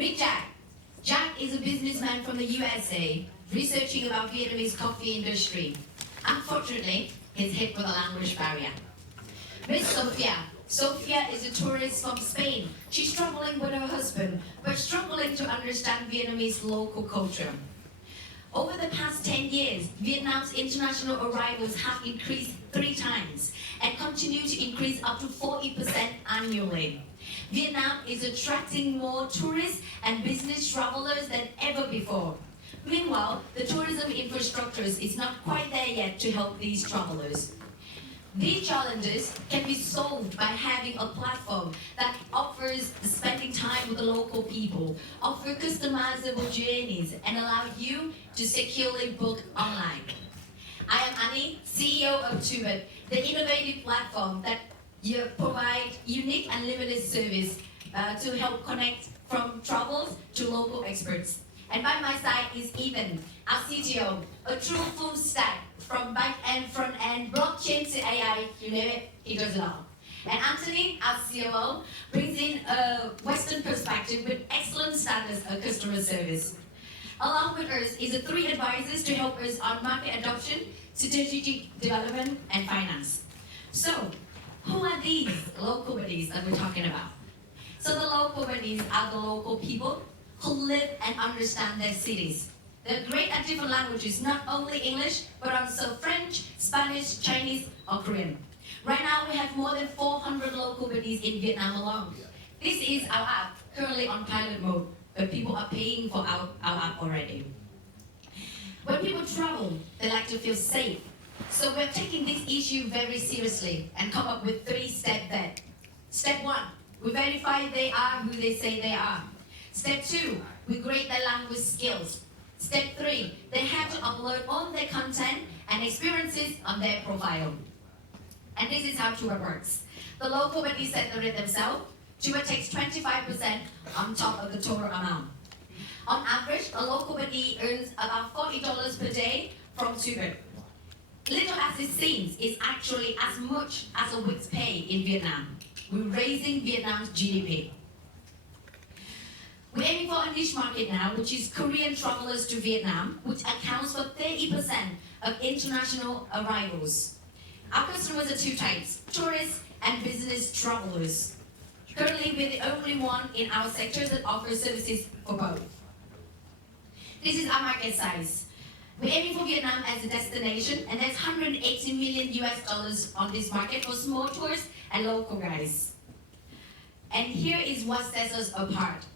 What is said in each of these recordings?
Meet Jack. Jack is a businessman from the USA, researching about Vietnamese coffee industry. Unfortunately, he's hit with a language barrier. Miss Sophia. Sophia is a tourist from Spain. She's struggling with her husband, but struggling to understand Vietnamese local culture. Over the past 10 years, Vietnam's international arrivals have increased 3 times and continue to increase up to 40% annually. Vietnam is attracting more tourists and business travelers than ever before. Meanwhile, the tourism infrastructure is not quite there yet to help these travelers. These challenges can be solved by having a platform that offers spending time with the local people, offer customizable journeys, and allow you to securely book online. I am Annie, CEO of Tubudd, the innovative platform that provide unique and limited service to help connect from travels to local experts. And by my side is Ethan, our CTO, a true full stack from back end, front end, blockchain to AI, you name it, he does it all. And Anthony, our COO, brings in a Western perspective with excellent standards of customer service. Along with us is the 3 advisors to help us on market adoption, strategic development, and finance. So, who are these local buddies that we're talking about? So the local buddies are the local people who live and understand their cities. They're great at different languages, not only English, but also French, Spanish, Chinese, or Korean. Right now, we have more than 400 local buddies in Vietnam alone. This is our app, currently on pilot mode, but people are paying for our app already. When people travel, they like to feel safe. So we're taking this issue very seriously and come up with 3-step bet. Step 1, we verify they are who they say they are. Step 2, we grade their language skills. Step 3, they have to upload all their content and experiences on their profile. And this is how Tubudd works. The local buddies set the rate themselves. Tubudd takes 25% on top of the total amount. On average, a local buddy earns about $40 per day from Tubudd. Little as it seems, it's actually as much as a week's pay in Vietnam. We're raising Vietnam's GDP. We're aiming for a niche market now, which is Korean travelers to Vietnam, which accounts for 30% of international arrivals. Our customers are 2 types, tourists and business travelers. Currently, we're the only one in our sector that offers services for both. This is our market size. We're aiming for Vietnam as a destination, and there's $180 million on this market for small tourists and local guys. And here is what sets us apart.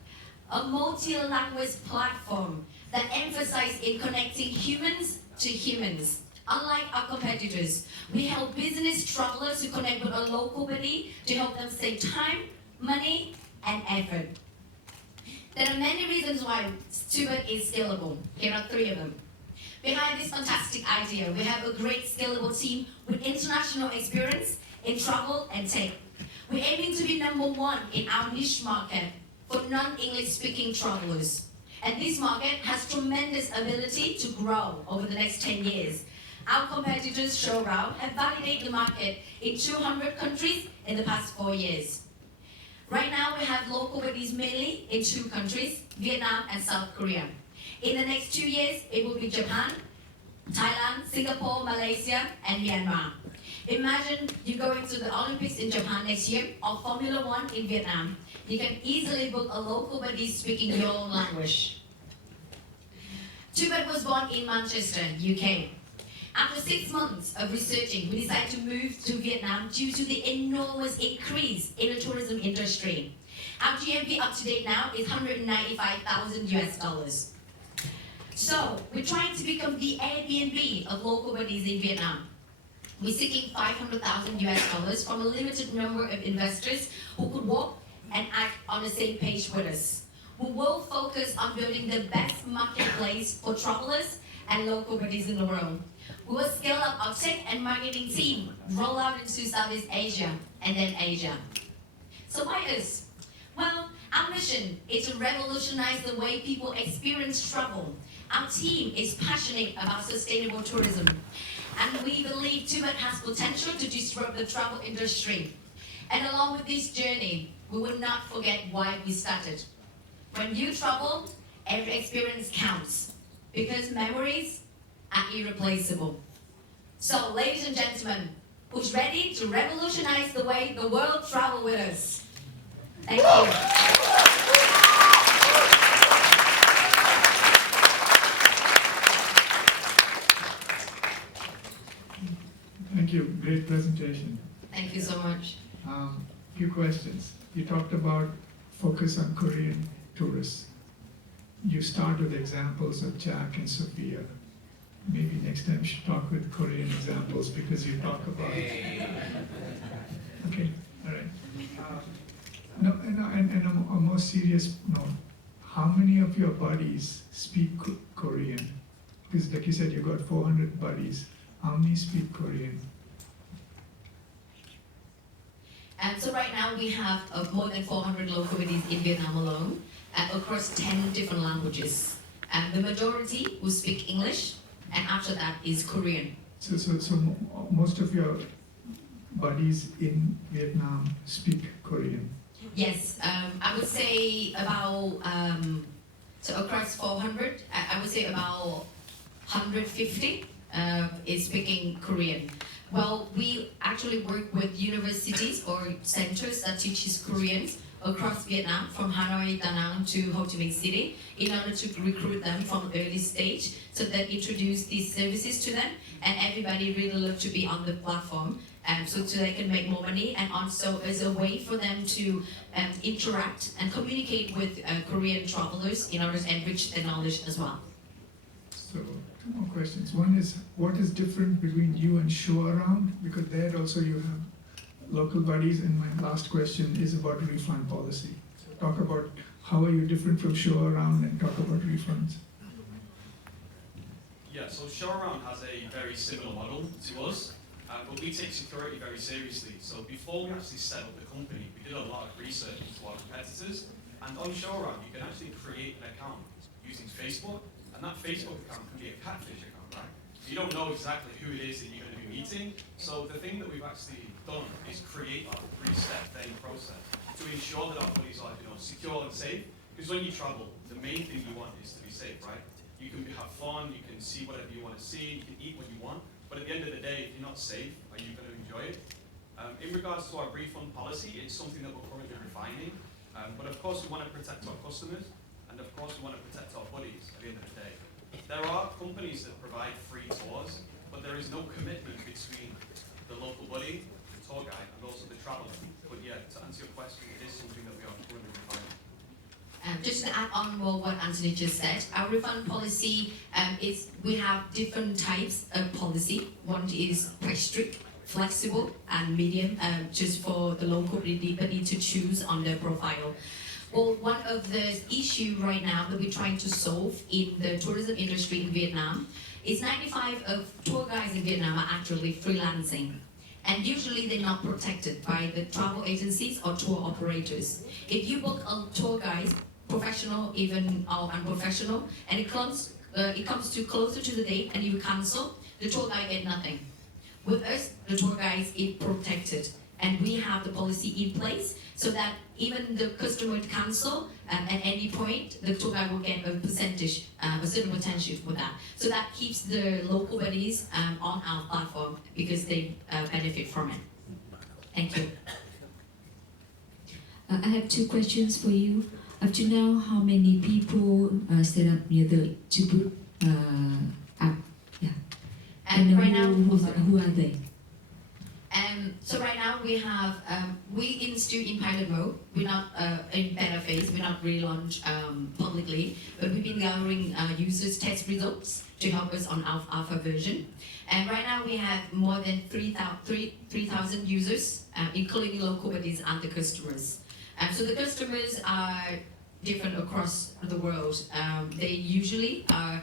A multi-language platform that emphasizes in connecting humans to humans. Unlike our competitors, we help business travelers to connect with a local buddy to help them save time, money, and effort. There are many reasons why Tubudd is scalable. Here are 3 of them. Behind this fantastic idea, we have a great scalable team with international experience in travel and tech. We're aiming to be number 1 in our niche market for non-English speaking travelers. And this market has tremendous ability to grow over the next 10 years. Our competitors, show around, have validated the market in 200 countries in the past 4 years. Right now, we have local buddies mainly in 2 countries, Vietnam and South Korea. In the next 2 years, it will be Japan, Thailand, Singapore, Malaysia, and Myanmar. Imagine you going to the Olympics in Japan next year or Formula 1 in Vietnam. You can easily book a local buddy speaking your own language. Tubudd was born in Manchester, UK. After 6 months of researching, we decided to move to Vietnam due to the enormous increase in the tourism industry. Our GMV up to date now is $195,000. So, we're trying to become the Airbnb of local buddies in Vietnam. We're seeking $500,000 from a limited number of investors who could walk and act on the same page with us. We will focus on building the best marketplace for travelers and local buddies in the world. We will scale up our tech and marketing team, roll out into Southeast Asia, and then Asia. So why us? Well, our mission is to revolutionize the way people experience travel. Our team is passionate about sustainable tourism, and we believe Tubudd has potential to disrupt the travel industry. And along with this journey, we will not forget why we started. When you travel, every experience counts because memories are irreplaceable. So, ladies and gentlemen, who's ready to revolutionize the way the world travel with us? Thank you. Thank you. Great presentation. Thank you so much. Few questions. You talked about focus on Korean tourists. You start with examples of Jack and Sophia. Maybe next time you should talk with Korean examples because you talk about. Okay, all right. No, and a more serious note. How many of your buddies speak Korean? Because like you said, you got 400 buddies. How many speak Korean? And so right now we have more than 400 local buddies in Vietnam alone, across 10 different languages. And the majority will speak English, and after that is Korean. So most of your buddies in Vietnam speak Korean? Yes, I would say about, so across 400, I would say about 150 is speaking Korean. Well, we actually work with universities or centers that teaches Koreans across Vietnam, from Hanoi, Da Nang to Ho Chi Minh City, in order to recruit them from early stage, so that introduce these services to them, and everybody really love to be on the platform, so they can make more money, and also as a way for them to interact and communicate with Korean travelers in order to enrich their knowledge as well. So, two more questions. One is, what is different between you and Show Around? Because there also you have local buddies, and my last question is about refund policy. So talk about how are you different from Show Around, and talk about refunds. Yeah, so Show Around has a very similar model to us, but we take security very seriously. So before we actually set up the company, we did a lot of research into our competitors, and on Show Around you can actually create an account using Facebook, and that Facebook account can be a catfish account, right? So you don't know exactly who it is that you're going to be meeting. So the thing that we've actually done is create a three-step vetting process to ensure that our buddies are, secure and safe. Because when you travel, the main thing you want is to be safe, right? You can have fun, you can see whatever you want to see, you can eat what you want, but at the end of the day, if you're not safe, are you going to enjoy it? In regards to our refund policy, it's something that we're currently refining, but of course we want to protect our customers, and of course we want to protect our buddies at the end of the day. There are companies that provide free tours, but there is no commitment between the local buddy, the tour guide, and also the traveller. But yeah, to answer your question, it is something that we are currently refining. Just to add on more what Anthony just said, our refund policy is, we have different types of policy. One is quite strict, flexible, and medium, just for the local buddy to choose on their profile. Well, one of the issues right now that we're trying to solve in the tourism industry in Vietnam is 95% of tour guides in Vietnam are actually freelancing. And usually they're not protected by the travel agencies or tour operators. If you book a tour guide, professional even or unprofessional, and it comes to closer to the date and you cancel, the tour guide get nothing. With us, the tour guide is protected, and we have the policy in place so that even the customer cancel at any point, the tour guide will get a percentage, a certain percentage for that. So that keeps the local buddies on our platform because they benefit from it. Thank you. I have two questions for you. Up to now, how many people set up the Tubudd app? Yeah. And right now, who are they? So right now we have, still in pilot mode. We're not in beta phase. We're not relaunched publicly, but we've been gathering users' test results to help us on our alpha version. And right now we have more than 3,000 users, including local buddies and the customers. So the customers are different across the world. They usually are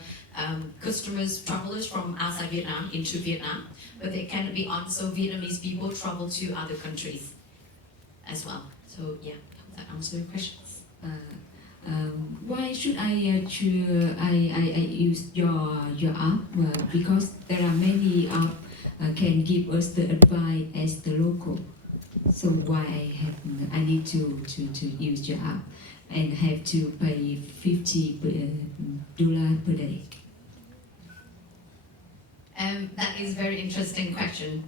customers, travelers from outside Vietnam into Vietnam, but they can be also Vietnamese people travel to other countries as well. So yeah, that answers your questions. Why should I use your app? Because there are many apps can give us the advice as the local. So why I need to use your app? and have to pay $50 per day? That is a very interesting question.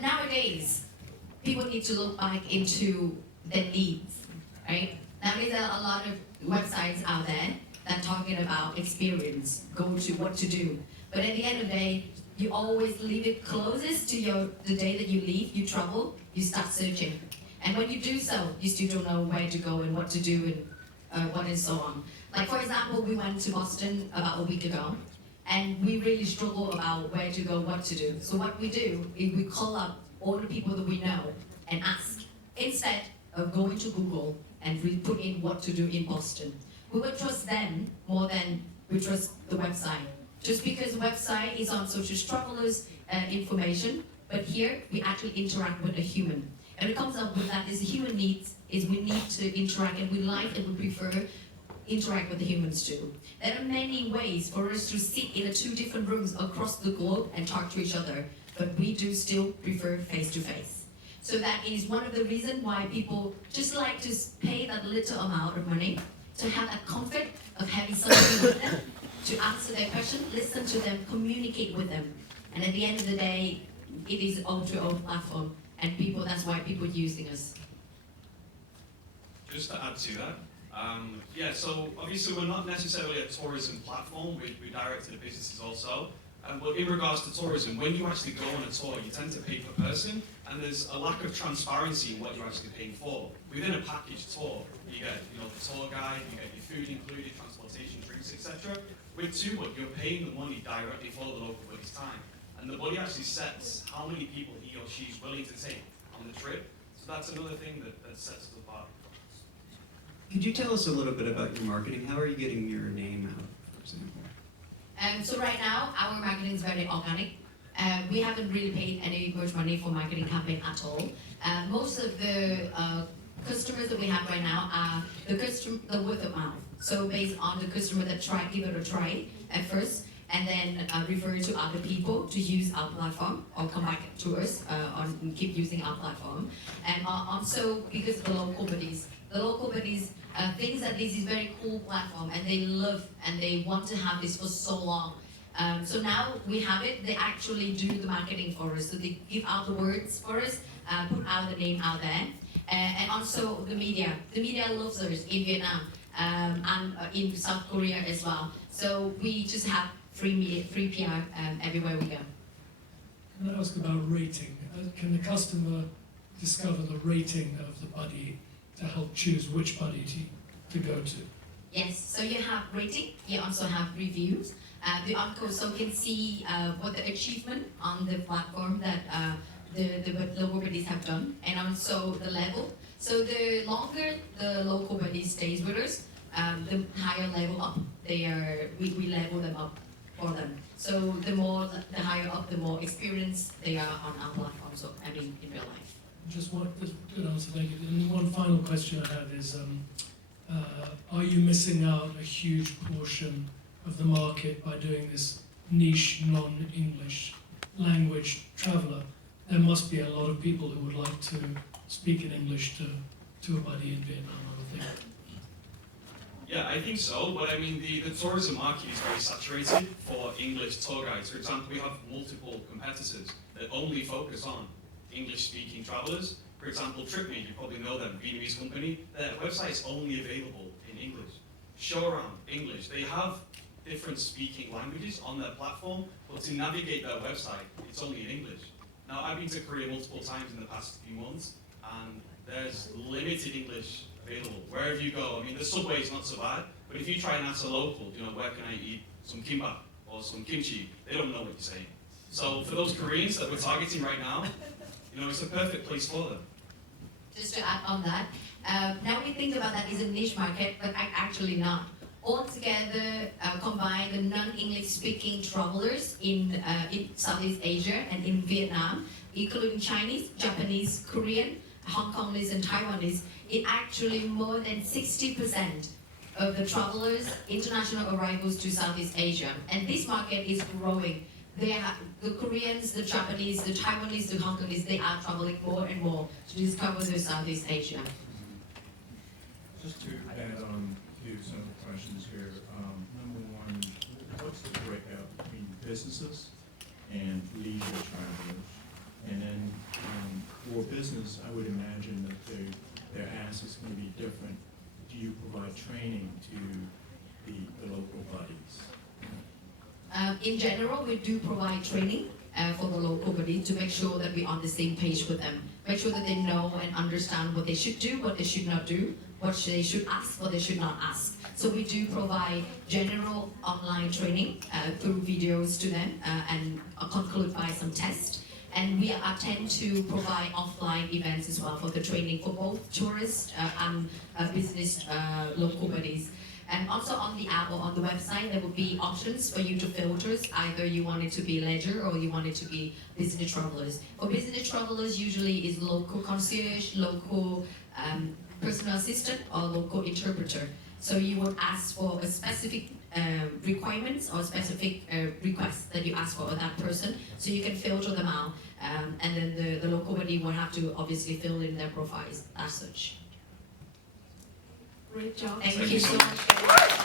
Nowadays, people need to look back into their needs, right? Nowadays, there are a lot of websites out there that talking about experience, go to what to do. But at the end of the day, you always leave it closest to the day that you leave, you travel, you start searching. And when you do so, you still don't know where to go and what to do and what and so on. Like for example, we went to Boston about a week ago, and we really struggle about where to go, what to do. So what we do is we call up all the people that we know and ask, instead of going to Google and we put in what to do in Boston. We would trust them more than we trust the website. Just because the website is on social travelers information, but here we actually interact with a human. And it comes up with that is the human needs, is we need to interact, and we like and we prefer interact with the humans too. There are many ways for us to sit in two different rooms across the globe and talk to each other, but we do still prefer face-to-face. So that is one of the reasons why people just like to pay that little amount of money to have that comfort of having somebody with them, to answer their question, listen to them, communicate with them. And at the end of the day, it is O2O platform, and people, that's why people are using us. Just to add to that, yeah, so obviously we're not necessarily a tourism platform, we direct to the businesses also. But in regards to tourism, when you actually go on a tour, you tend to pay per person, and there's a lack of transparency in what you're actually paying for. Within a package tour, you get, the tour guide, you get your food included, transportation, drinks, etc. With Tubudd, you're paying the money directly for the local buddy's time, and the buddy actually sets how many people he or she is willing to take on the trip. So that's another thing that sets us apart. Could you tell us a little bit about your marketing? How are you getting your name out, for example? So right now, our marketing is very organic. We haven't really paid any much money for marketing campaign at all. Most of the customers that we have right now are the word of mouth. So based on the customer that give it a try at first, and then refer to other people to use our platform or come back to us and keep using our platform. And also because of the local buddies. The local buddies think that this is a very cool platform, and they love and they want to have this for so long. So now we have it, they actually do the marketing for us. So they give out the words for us, put out the name out there. And also the media. The media loves us in Vietnam and in South Korea as well. So we just have free PR everywhere we go. Can I ask about rating? Can the customer discover the rating of the buddy to help choose which buddy to go to? Yes, so you have rating, you also have reviews. The also can see what the achievement on the platform that the local buddies have done, and also the level. So the longer the local buddy stays with us, the higher level up we level them up for them. So the higher up, the more experienced they are on our platform, so I mean in real life. Just one good answer, thank you. And one final question I have is, are you missing out a huge portion of the market by doing this niche non-English language traveller? There must be a lot of people who would like to speak in English to a buddy in Vietnam, I would think. Yeah, I think so, but I mean, the tourism market is very saturated for English tour guides. For example, we have multiple competitors that only focus on English-speaking travelers. For example, TripMe, you probably know them, Vietnamese company, their website is only available in English. Showaround, English. They have different speaking languages on their platform, but to navigate their website, it's only in English. Now, I've been to Korea multiple times in the past few months, and there's limited English available. Wherever you go, I mean, the subway is not so bad, but if you try and ask a local, where can I eat some kimbap or some kimchi, they don't know what you're saying. So for those Koreans that we're targeting right now, it's a perfect place for them. Just to add on that, now we think about that as a niche market, but actually not. Altogether, combine the non-English speaking travelers in Southeast Asia and in Vietnam, including Chinese, Japanese, Korean, Hong Kongese, and Taiwanese, it actually more than 60% of the travelers, international arrivals to Southeast Asia. And this market is growing. The Koreans, the Japanese, the Taiwanese, the Hong Kongese, they are traveling more and more to discover the Southeast Asia. Just to add on to some of the questions here. Number one, what's the breakout between businesses and leisure travelers? And then for business, I would imagine that their ask is going to be different. Do you provide training to the local buddies? In general, we do provide training for the local buddies to make sure that we're on the same page with them. Make sure that they know and understand what they should do, what they should not do, what they should ask, what they should not ask. So we do provide general online training through videos to them and conclude by some tests. And we tend to provide offline events as well for the training for both tourists and business local buddies. And also on the app or on the website, there will be options for you to filter. Either you want it to be leisure or you want it to be business travelers. For business travelers, usually is local concierge, local personal assistant, or local interpreter. So you would ask for a specific requirements or specific requests that you ask for that person, so you can filter them out, and then the local buddy will have to obviously fill in their profiles as such. Great job. Thank you so much.